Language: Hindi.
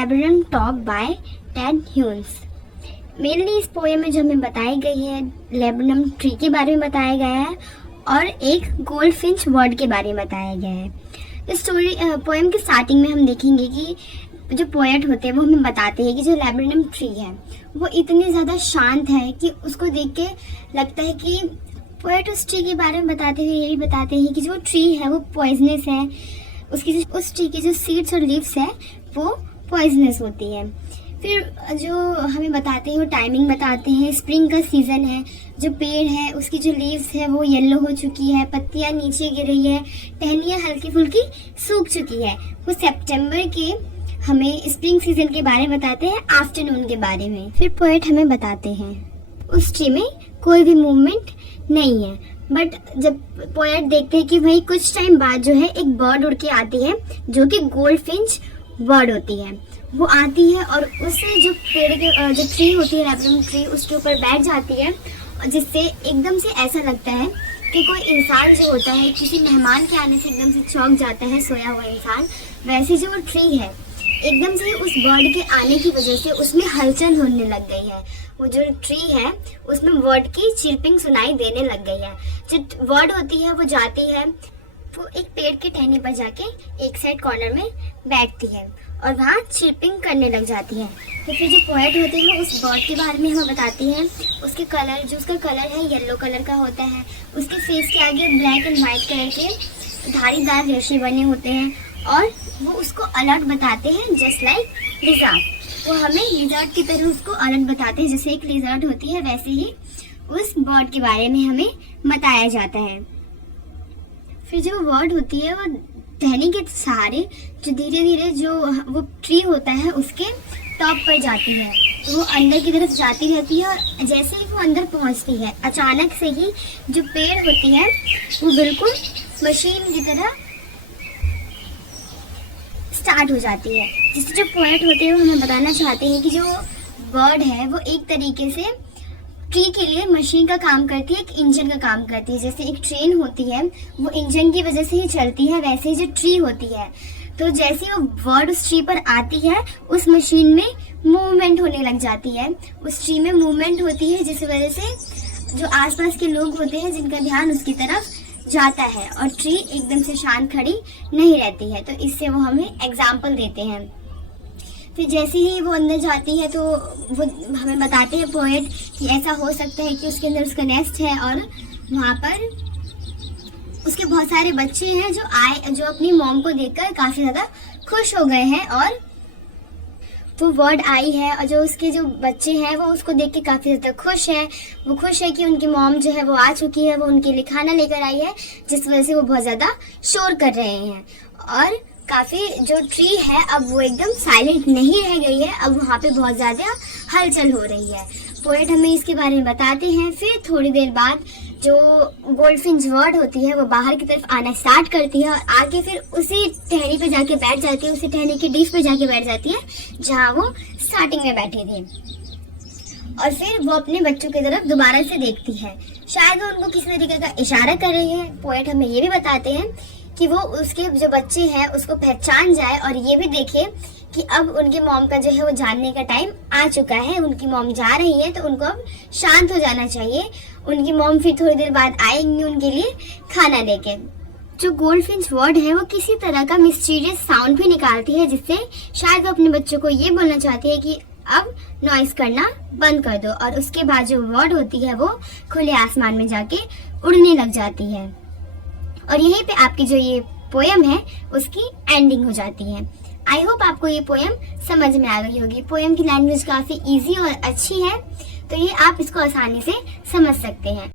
लैब्रेडम टॉक बाय टेड ह्यून्स। मेनली इस पोएम में जो हमें बताई गई है लैब्रेडम ट्री के बारे में बताया गया है और एक गोल्डफिंच बर्ड के बारे में बताया गया है। इस स्टोरी पोएम के स्टार्टिंग में हम देखेंगे कि जो पोएट होते हैं वो हमें बताते हैं कि जो लैब्रेडम ट्री है वो इतनी ज़्यादा शांत है कि उसको देख के लगता है कि पोएट उस ट्री के बारे में बताते हुए यही बताते हैं कि जो ट्री है वो पॉइजनस है, उस ट्री की जो सीड्स और लीव्स है वो पॉइजनस होती है। फिर जो हमें बताते हैं वो टाइमिंग बताते हैं, स्प्रिंग का सीज़न है, जो पेड़ है उसकी जो लीव्स है वो येलो हो चुकी है, पत्तियां नीचे गिर रही है, टहनियाँ हल्की फुल्की सूख चुकी है। वो सितंबर के हमें स्प्रिंग सीजन के बारे में बताते हैं, आफ्टरनून के बारे में। फिर पोएट हमें बताते हैं उस ट्री में कोई भी मूवमेंट नहीं है, बट जब पोएट देखते हैं कि भाई कुछ टाइम बाद जो है एक बर्ड उड़ के आती है जो कि गोल्डफिंच बर्ड होती है। वो आती है और उससे जो पेड़ के जो ट्री होती है लैब्रेडम ट्री उसके ऊपर बैठ जाती है, और जिससे एकदम से ऐसा लगता है कि कोई इंसान जो होता है किसी मेहमान के आने से एकदम से चौंक जाता है सोया हुआ इंसान, वैसे जो वो ट्री है एकदम से उस बर्ड के आने की वजह से उसमें हलचल होने लग गई है। वो जो ट्री है उसमें बर्ड की चिरपिंग सुनाई देने लग गई है। जो बर्ड होती है वो जाती है, वो एक पेड़ की टहनी पर जाके एक साइड कॉर्नर में बैठती है और वहाँ चिरपिंग करने लग जाती है। तो फिर जो पोएट होती है उस बर्ड के बारे में हमें बताती है, उसके कलर जो उसका कलर है येलो कलर का होता है, उसके फेस के आगे ब्लैक एंड वाइट कलर के धारीदार रेशे बने होते हैं और वो उसको अलर्ट बताते हैं जस्ट लाइक लिजर्ड। वो हमें लिजर्ड की तरह उसको अलर्ट बताते हैं, जैसे एक लिजर्ड होती है वैसे ही उस बर्ड के बारे में हमें बताया जाता है। फिर जो बर्ड होती है वो टहनी के सहारे जो धीरे धीरे जो वो ट्री होता है उसके टॉप पर जाती है, तो वो अंदर की तरफ जाती रहती है और जैसे ही वो अंदर पहुंचती है अचानक से ही जो पेड़ होती है वो बिल्कुल मशीन की तरह स्टार्ट हो जाती है। जिससे जो पोएट होते हैं वो हमें बताना चाहते हैं कि जो बर्ड है वो एक तरीके से ट्री के लिए मशीन का काम करती है, एक इंजन का काम करती है। जैसे एक ट्रेन होती है वो इंजन की वजह से ही चलती है, वैसे ही जो ट्री होती है तो जैसे ही वो बर्ड उस ट्री पर आती है उस मशीन में मूवमेंट होने लग जाती है, उस ट्री में मूवमेंट होती है, जिस वजह से जो आसपास के लोग होते हैं जिनका ध्यान उसकी तरफ जाता है और ट्री एकदम से शांत खड़ी नहीं रहती है। तो इससे वो हमें एग्जाम्पल देते हैं। फिर जैसे ही वो अंदर जाती है तो वो हमें बताते हैं पोएट कि ऐसा हो सकता है कि उसके अंदर उसका नेस्ट है और वहाँ पर उसके बहुत सारे बच्चे हैं जो अपनी मॉम को देखकर काफ़ी ज़्यादा खुश हो गए हैं और वो बर्ड आई है और जो उसके जो बच्चे हैं वो उसको देख के काफ़ी ज़्यादा खुश है। वो खुश है कि उनकी मॉम जो है वो आ चुकी है, वो उनके लिए खाना लेकर आई है, जिस वजह से वो बहुत ज़्यादा शोर कर रहे हैं। और काफ़ी जो ट्री है अब वो एकदम साइलेंट नहीं रह गई है, अब वहाँ पे बहुत ज़्यादा हलचल हो रही है। पोएट हमें इसके बारे में बताते हैं। फिर थोड़ी देर बाद जो गोल्डफिंच बर्ड होती है वो बाहर की तरफ आना स्टार्ट करती है और आके फिर उसी टहनी पे जाके बैठ जाती है, उसी टहनी की डीश पे जाके बैठ जाती है जहाँ वो स्टार्टिंग में बैठे थे। और फिर वो अपने बच्चों की तरफ दोबारा से देखती है, शायद वो उनको किसी तरीके का इशारा कर रही है। पोएट हमें ये भी बताते हैं कि वो उसके जो बच्चे हैं उसको पहचान जाए और ये भी देखे कि अब उनकी मॉम का जो है वो जानने का टाइम आ चुका है, उनकी मॉम जा रही है तो उनको अब शांत हो जाना चाहिए। उनकी मॉम फिर थोड़ी देर बाद आएंगी उनके लिए खाना लेके। जो गोल्डफिंच बर्ड है वो किसी तरह का मिस्टीरियस साउंड भी निकालती है, जिससे शायद वो अपने बच्चों को ये बोलना चाहती है कि अब नॉइस करना बंद कर दो। और उसके बाद जो बर्ड होती है वो खुले आसमान में जाके उड़ने लग जाती है और यहीं पे आपकी जो ये पोएम है उसकी एंडिंग हो जाती है। आई होप आपको ये पोएम समझ में आ गई होगी। पोएम की लैंग्वेज काफ़ी इजी और अच्छी है, तो ये आप इसको आसानी से समझ सकते हैं।